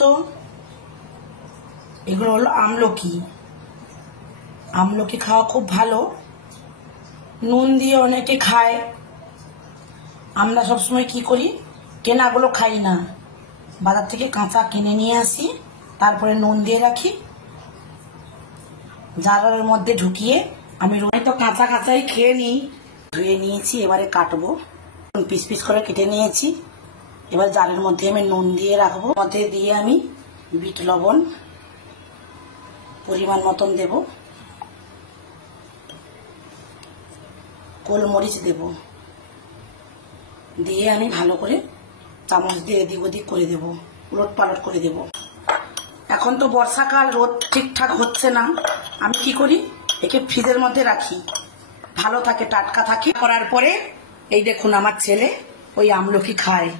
তো, এগুলো হলো আমলকি। আমলকি খাওয়া খুব ভালো, নুন দিয়ে অনেকে খায়। আমরা সবসময় কি করি, কেনাগুলো খাই না, বাজার থেকে কাঁচা কিনে নিয়ে আসি, তারপরে নুন দিয়ে রাখি, জারের মধ্যে ঢুকিয়ে আমি তো কাঁচা কাঁচাই খেয়ে নিই। ধুয়ে নিয়েছি, এবারে কাটবো, পিস পিস করে কেটে নিয়েছি। এবার জারের মধ্যে আমি নুন দিয়ে রাখবো, মধ্যে দিয়ে আমি বিট লবণ পরিমাণ মতন দেব, গোলমরিচ দেব, দিয়ে আমি ভালো করে চামচ দিয়ে এদিক ওদিক করে দেব, উলট পালট করে দেব। এখন তো বর্ষাকাল, রোদ ঠিকঠাক হচ্ছে না, আমি কি করি, একে ফ্রিজের মধ্যে রাখি, ভালো থাকে, টাটকা থাকে। করার পরে এই দেখুন আমার ছেলে ওই আমলকি খায়।